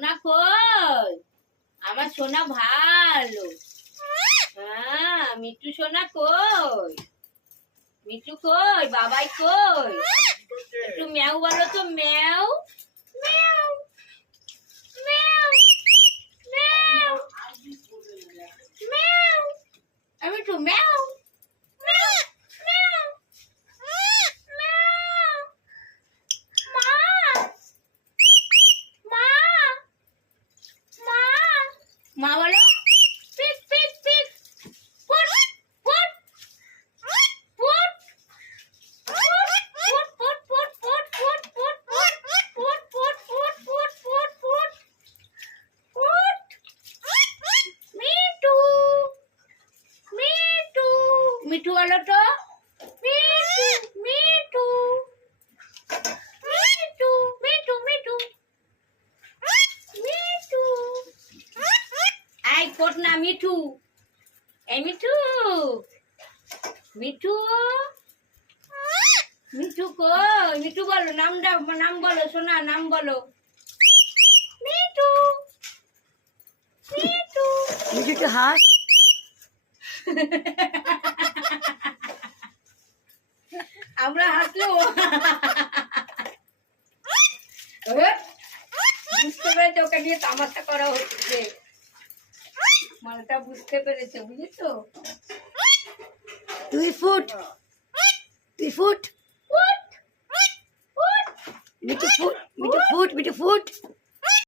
সোনা কই? আমার সোনা ভালো। হ্যাঁ, মিঠু সোনা কই? মিঠু কই? বাবাই কই? একটু ম্যাও বলো তো, ম্যাও ম্যাও ম্যাও ম্যাও ম্যাও। আমি একটু ম্যাও ম্যাও ম্যাও ম্যাও। মা মা মা মা বলো। পিক পিক পিক। ফুট ফুট ফুট ফুট ফুট ফুট ফুট ফুট ফুট ফুট ফুট ফুট ফুট ফুট ফুট ফুট। মিঠু মিঠু মিঠু বলো তো। মিঠু মিঠু মিঠু মিঠু মিঠু মিঠু। আই কোট না মিঠু। এই মিঠু মিঠু মিঠু কই? মিঠু বলো, নাম বলো সোনা, নাম বলো। মিঠু মিঠু মিঠু একটু হাস। আমরা হাসলেও বুঝতে পেরেছে ওকে নিয়ে তামাশা করা হচ্ছে। মালটা বুঝতে পেরেছে, বুঝেছো? তুই ফুট তুই ফুট ফুট ফুট Mithu foot Mithu foot Mithu foot.